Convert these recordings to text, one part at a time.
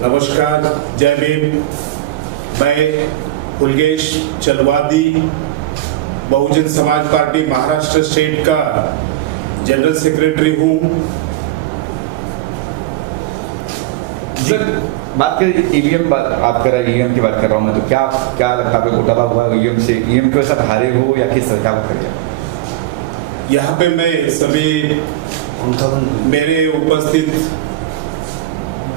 नमस्कार, जय भीम। मैं पुलकेश चलवादी बहुजन समाज पार्टी महाराष्ट्र स्टेट का जनरल सेक्रेटरी हूँ। सर, बात करें ईवीएम, आप कर रहे ईवीएम की बात कर रहा हूँ मैं, तो क्या क्या लगता है घोटाला हुआ ईवीएम से? ईवीएम के साथ हारे हो या किस सरकार कर गया? यहाँ पे मैं सभी मेरे उपस्थित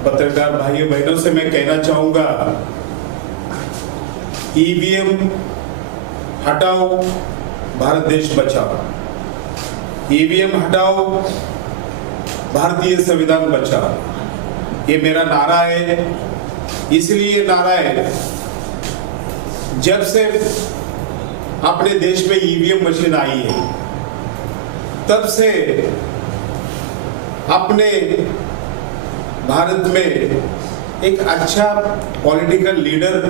पत्रकार भाइयों बहनों से मैं कहना चाहूँगा, ईवीएम हटाओ, भारत देश बचाओ। ईवीएम हटाओ, भारतीय संविधान बचाओ। ये मेरा नारा है। इसलिए नारा है, जब से अपने देश में ईवीएम मशीन आई है, तब से अपने भारत में एक अच्छा पॉलिटिकल लीडर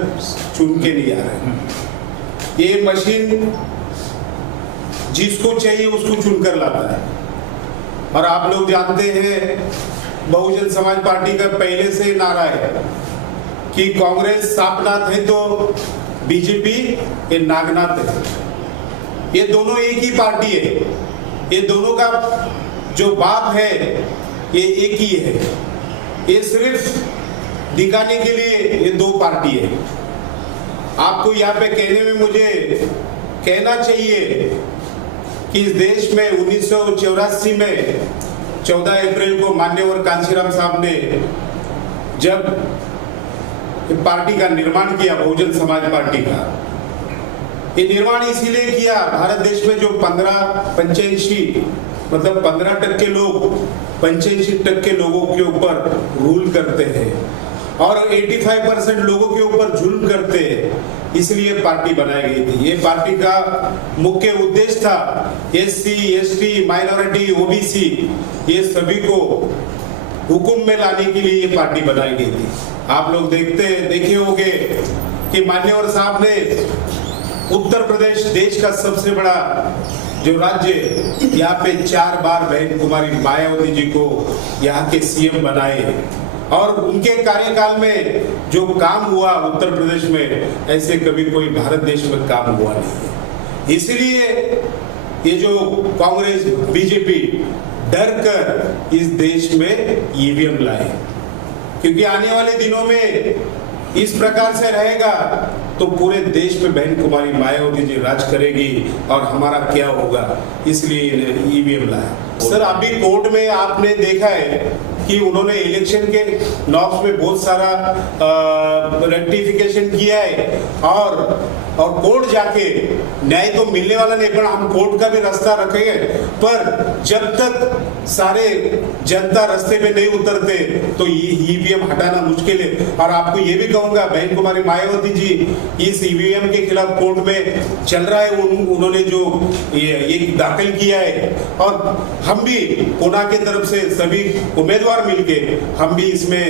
चुन के नहीं आ रहे हैं। ये मशीन जिसको चाहिए उसको चुनकर लाता है। और आप लोग जानते हैं, बहुजन समाज पार्टी का पहले से नारा है कि कांग्रेस सापनाथ है तो बीजेपी ये नागनाथ है। ये दोनों एक ही पार्टी है। ये दोनों का जो बाप है ये एक ही है। ये सिर्फ दिखाने के लिए ये दो पार्टी है। आपको यहाँ पे कहने में मुझे कहना चाहिए कि इस देश में 1984 में 14 अप्रैल को मान्यवर कांशीराम साहब ने जब पार्टी का निर्माण किया, बहुजन समाज पार्टी का, ये निर्माण इसीलिए किया, भारत देश में जो 15% लोग 85% लोगों के ऊपर रूल करते हैं और 85% लोगों के ऊपर जुल्म करते हैं, इसलिए पार्टी बनाई गई थी। ये पार्टी का मुख्य उद्देश्य था SC, ST, माइनॉरिटी, OBC ये सभी को हुकुम में लाने के लिए ये पार्टी बनाई गई थी। आप लोग देखे होंगे कि मान्यवर साहब ने उत्तर प्रदेश देश का सबसे बड़ा जो राज्य, यहाँ पे 4 बार बहन कुमारी मायावती जी को यहाँ के CM बनाए और उनके कार्यकाल में जो काम हुआ उत्तर प्रदेश में, ऐसे कभी कोई भारत देश में काम हुआ नहीं है। इसलिए ये जो कांग्रेस बीजेपी डर कर इस देश में ईवीएम लाए, क्योंकि आने वाले दिनों में इस प्रकार से रहेगा तो पूरे देश में बहन कुमारी मायावती जी राज करेगी और हमारा क्या होगा, इसलिए ईवीएम लाया। सर, अभी कोर्ट में आपने देखा है कि उन्होंने इलेक्शन के नॉर्म्स में बहुत सारा रेक्टिफिकेशन किया है और कोर्ट जाके न्याय तो मिलने वाला नहीं, पर हम कोर्ट का भी रास्ता रखेंगे। पर जब तक सारे जनता रास्ते पे नहीं उतरते तो ईवीएम हटाना मुश्किल है। और आपको ये भी कहूंगा, बहन कुमारी मायावती जी इस ईवीएम के खिलाफ कोर्ट में चल रहा है, उन्होंने जो ये दाखिल किया है, और हम भी पुणे की तरफ से सभी उम्मीदवार मिलके हम भी इसमें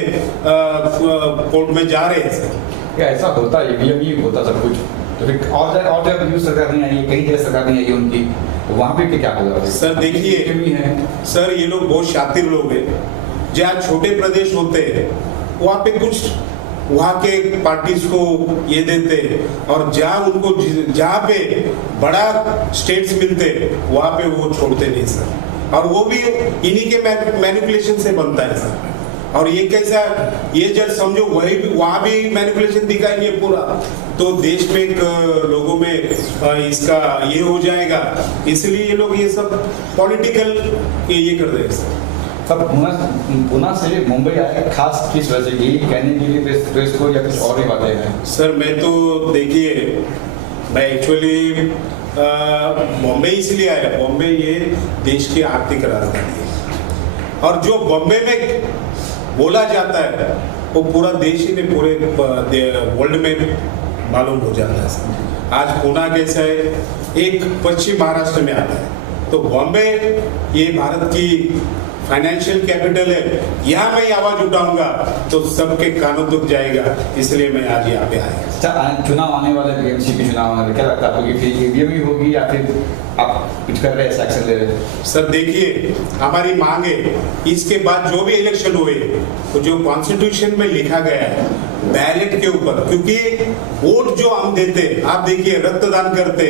कोर्ट में जा रहे हैं। सर, क्या ऐसा होता है? ईवीएम ही होता सब कुछ, तो फिर और जगह सरकार नहीं आई, कई जगह सरकार नहीं आई उनकी, तो वहाँ पे क्या होगा? सर देखिए, सर ये लोग बहुत शातिर लोग हैं। जहाँ छोटे प्रदेश होते हैं वहाँ पे कुछ वहाँ के पार्टीज को ये देते हैं, और जहाँ पे बड़ा स्टेट्स मिलते वहाँ पे वो छोड़ते नहीं सर। और वो भी इन्हीं के मैनिपुलेशन से बनता है सर। और ये कैसा, ये जब समझो वहाँ भी मैनिपुलेशन दिखाएंगे पूरा, तो देश में लोगों में इसका ये हो जाएगा। इसलिए ये लोग ये सब पॉलिटिकल ये कर रहे हैं सर। सब पुणे से मुंबई आए खास किस वजह से? यही कहने के लिए प्रेस को या कुछ और ही बातें हैं? सर मैं तो देखिए, मैं एक्चुअली बॉम्बे इसलिए आया। बॉम्बे ये देश की आर्थिक राजधानी है, और जो बॉम्बे में बोला जाता है वो पूरा देश ही में, पूरे वर्ल्ड में मालूम हो जाता है। आज पुणे कैसा है, एक पश्चिम महाराष्ट्र में आता है, तो बॉम्बे ये भारत की फाइनेंशियल कैपिटल है, यहाँ मैं आवाज उठाऊंगा तो सबके कानों तक जाएगा, इसलिए मैं आज यहाँ पे आया। अच्छा, चुनाव आने वाले, बीएमसी के चुनाव आने वाले, क्या लगता है आपको कि फिर ईवीएम ही होगी या फिर आप कुछ कर रहे हैं, एक्शन ले रहे हैं? सर देखिए, हमारी मांग है इसके बाद जो भी इलेक्शन हुए तो जो कॉन्स्टिट्यूशन में लिखा गया है बैलेट के ऊपर, क्योंकि वोट जो हम देते, आप देखिए रक्तदान करते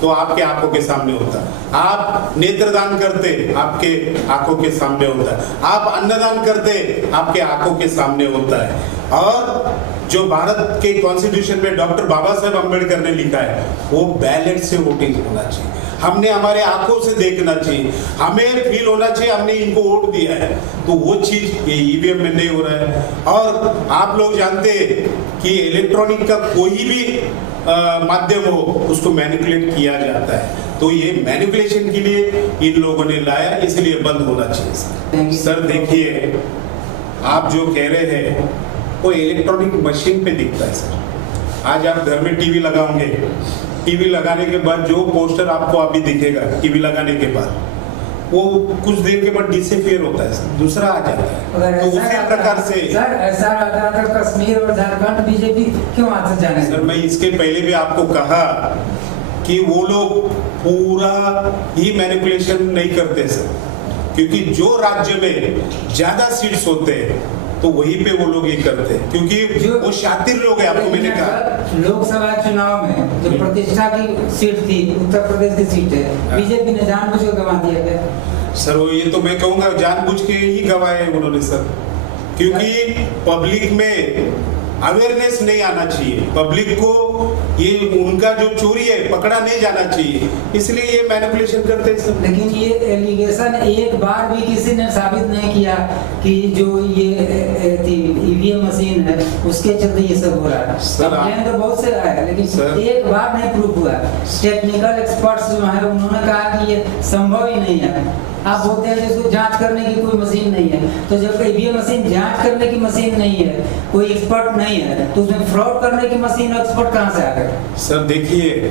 तो आपके आंखों के सामने होता, आप नेत्रदान करते आपके आंखों के सामने होता है, आप अन्नदान करते आपके आंखों के सामने होता है। और जो भारत के कॉन्स्टिट्यूशन में डॉक्टर बाबा साहेब अम्बेडकर ने लिखा है वो बैलेट से वोटिंग होना चाहिए, हमने हमारे आंखों से देखना चाहिए, हमें फील होना चाहिए हमने इनको वोट दिया है, तो वो चीज ये ईवीएम में नहीं हो रहा है। और आप लोग जानते हैं कि इलेक्ट्रॉनिक का कोई भी माध्यम हो उसको मैनिपुलेट किया जाता है, तो ये मैनिपुलेशन के लिए इन लोगों ने लाया, इसलिए बंद होना चाहिए। सर देखिए, आप जो कह रहे हैं वो इलेक्ट्रॉनिक मशीन पे दिखता है सर। आज आप घर में टीवी लगाओगे, टीवी लगाने के बाद जो पोस्टर आपको अभी दिखेगा टीवी लगाने के बाद, वो कुछ देर के बाद डिसअपीयर होता है सर, दूसरा आ जाता है। तो उसी प्रकार से सर ऐसा रहता था कश्मीर और झारखंड बीजेपी क्यों हाथ से जाने? सर मैं इसके पहले भी आपको कहा कि वो लोग पूरा ही मैनिपुलेशन नहीं करते सर, क्योंकि जो राज्य में ज्यादा सीट्स होते हैं तो वहीं पे वो लोग ये करते हैं, क्योंकि वो शातिर लोग हैं। आपको मैंने कहा लोकसभा चुनाव में जो प्रतिष्ठा की सीट थी, उत्तर प्रदेश की सीट है, बीजेपी ने जानबूझ के गंवा दिया गया। सर वो ये तो मैं कहूंगा जानबूझ के ही गंवाए उन्होंने सर, क्योंकि पब्लिक में अवेयरनेस नहीं आना चाहिए, पब्लिक को ये उनका जो चोरी है पकड़ा नहीं जाना चाहिए, इसलिए ये मैनिपुलेशन करते हैं सब। लेकिन ये एलिगेशन एक बार भी किसी ने साबित नहीं किया कि जो ये ईवीएम मशीन है उसके चलते ये सब हो रहा है। कंप्लेन तो बहुत से आया है, लेकिन एक बार नहीं प्रूफ हुआ। टेक्निकल एक्सपर्ट्स जो है उन्होंने कहा कि ये संभव ही नहीं है। आप बोलते हैं जिसको जांच करने की कोई मशीन नहीं है, तो जब ईवीएम मशीन जांच करने की मशीन नहीं है, कोई एक्सपर्ट नहीं है, तो उसमें फ्रॉड करने की मशीन और एक्सपर्ट कहाँ से आ गए? सर देखिए,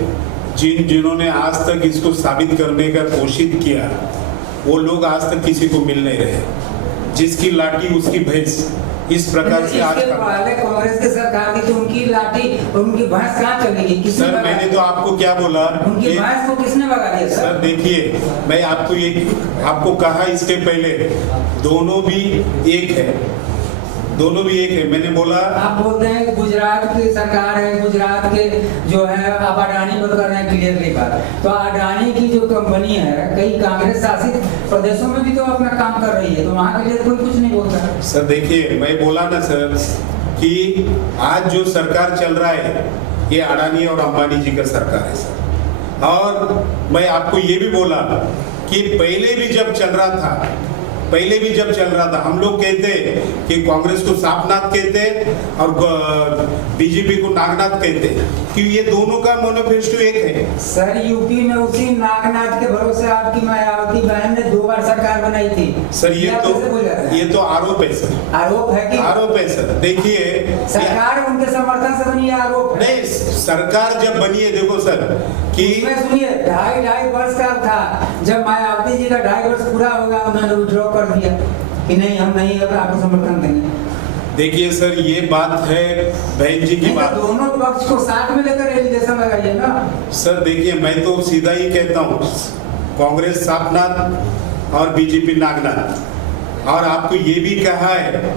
जिन्होंने आज तक इसको साबित करने का कोशिश किया वो लोग आज तक किसी को मिल नहीं रहे, जिसकी लाठी उसकी भैंस, इस प्रकार से आज पहले कांग्रेस की सरकार की तो उनकी लाठी और उनकी भैंस कहाँ चलेगी? सर मैंने तो आपको क्या बोला, उनकी भैंस को किसने भगा दिया? सर देखिए, मैं आपको कहा इसके पहले दोनों भी एक है, दोनों भी एक है। मैंने बोला आप बोलते हैं गुजरात की सरकार है, गुजरात के जो है आप अडानी पर कर रहे हैं क्लियरली बात, तो अडानी की जो कंपनी है कई कांग्रेस शासित प्रदेशों में भी तो अपना काम कर रही है, तो वहाँ के लिए कोई कुछ नहीं बोलता। सर देखिए, मैं बोला ना सर कि आज जो सरकार चल रहा है ये अडानी और अंबानी जी का सरकार है सर। और मैं आपको ये भी बोला कि पहले भी जब चल रहा था हम लोग कहते कि कांग्रेस को सांपनाथ कहते और बीजेपी को नागनाथ कहते, कि ये दोनों का मैनिफेस्टो एक है। सर यूपी में उसी नागनाथ के भरोसे आपकी मायावती बहन ने 2 बार सरकार बनाई थी। सर ये तो आरोप है सर, आरोप है कि आरोप है सर। देखिए सरकार उनके समर्थन से बनी है, आरोप नहीं। सरकार जब बनी है, देखो सर कि सुनिए 2.5 वर्ष का था, जब मायावती जी का 2.5 वर्ष पूरा होगा उन्होंने विड्रॉ कर दिया कि नहीं हम नहीं अब आपको समर्थन देंगे। देखिए सर ये बात है बहन जी की बात, दोनों पक्ष को साथ में लेकर एलिगेशन लगाइए ना। सर देखिए, मैं तो सीधा ही कहता हूँ कांग्रेस सांपनाथ और बीजेपी नागनाथ, और आपको ये भी कहा है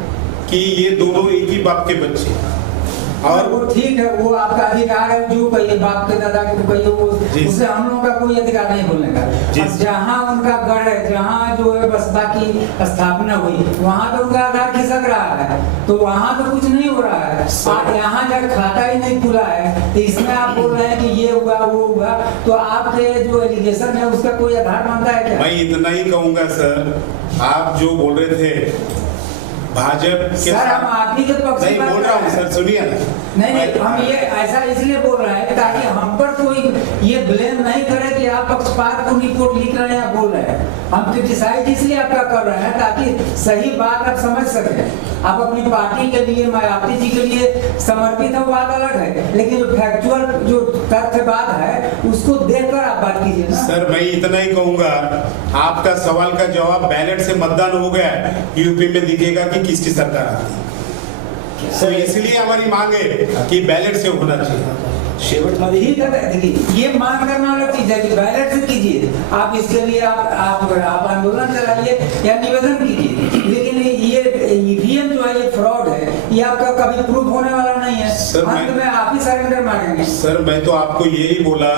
कि ये दोनों एक ही बाप के बच्चे, और वो ठीक है, वो आपका अधिकार है, जो कहिए बाप के दादा के कहिए, वो उससे हम लोगों का कोई अधिकार नहीं बोलने का। जहाँ उनका गढ़ है, जहाँ जो है बसपा की स्थापना हुई, वहाँ तो उनका आधार खिसक रहा है, तो वहाँ तो कुछ नहीं हो रहा है। यहाँ जब खाता ही नहीं खुला है, तो इसमें आप बोल रहे हैं कि ये हुआ वो हुआ, तो आपके जो एलिगेशन है उसका कोई आधार मानता है क्या? मैं इतना ही कहूँगा सर, आप जो बोल रहे थे भाजपा के सर हम आप ही के पक्ष नहीं की बात बोल रहा हूँ कर रहे सर, हैं। सुनिए ना। नहीं हम ये ऐसा इसलिए बोल रहे हैं ताकि हम पर कोई ये ब्लेम नहीं करे कि आप पक्षपात को रिपोर्ट लिख रहे हैं या बोल रहे हैं। हम क्रिटिसाइज इसलिए आपका कर रहे हैं ताकि सही बात आप समझ सकें। आप अपनी पार्टी के लिए, मायावती जी के लिए समर्पित है, वो बात अलग है, लेकिन जो फैक्चुअल जो तथ्य बात है उसको देखकर आप बात कीजिए ना। सर मैं इतना ही कहूंगा, आपका सवाल का जवाब बैलेट से मतदान हो गया है, यूपी में दिखेगा कि किसकी सरकार आती है। तो इसलिए हमारी मांग है कि बैलेट से होना चाहिए। शेवटमध्ये ठीक है, देखिए ये मांग करना अलग चीज है कि बैलेट से कीजिए, आप इसके लिए आप आंदोलन चलाइए या निवेदन कीजिए, लेकिन ये ईवीएम जो है ये फ्रॉड है, ये आपका कभी प्रूफ होने वाला नहीं है। अंत में आप ही सरेंडर मांगेंगे। सर मैं तो आपको यही बोला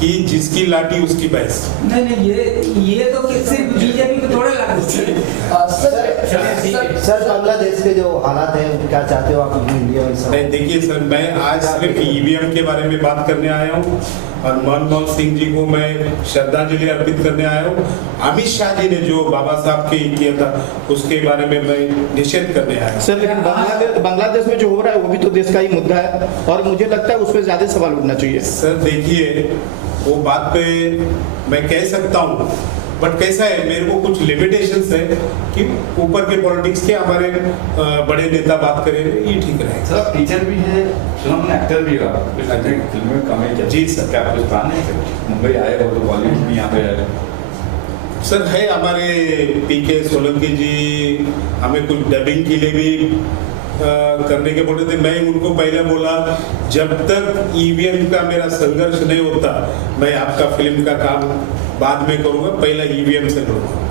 कि जिसकी लाठी उसकी भैंस। नहीं ये तो सिर्फ बीजेपी को थोड़े लागू। सर बांग्लादेश के जो हालात हैं क्या चाहते हो आप इंडिया में? नहीं देखिए सर, मैं आज सिर्फ ईवीएम के बारे में बात करने आया हूँ और मनमोहन सिंह जी को मैं श्रद्धांजलि अर्पित करने आया हूँ। अमित शाह जी ने जो बाबा साहब के किया था उसके बारे में मैं निषेध करने आया हूँ। सर लेकिन बांग्लादेश में जो हो रहा है वो भी तो देश का ही मुद्दा है और मुझे लगता है उस पर ज्यादा सवाल उठना चाहिए। सर देखिए वो बात पे मैं कह सकता हूँ, बट कैसा है मेरे को कुछ लिमिटेशंस है कि ऊपर के पॉलिटिक्स के हमारे बड़े नेता बात करें ये ठीक रहेगा। सर टीचर भी है, फिल्म एक्टर भी है, फिल्म में कमाई क्या? जी सर। क्या कुछ प्लान है? मुंबई आए हो तो बॉलीवुड भी यहाँ पे आए? सर है हमारे पीके सोलंकी जी हमें कुछ डबिंग के लिए भी करने के बोले थे। मैं उनको पहले बोला जब तक ईवीएम का मेरा संघर्ष नहीं होता मैं आपका फिल्म का काम बाद में करूंगा, पहला ईवीएम से करूंगा।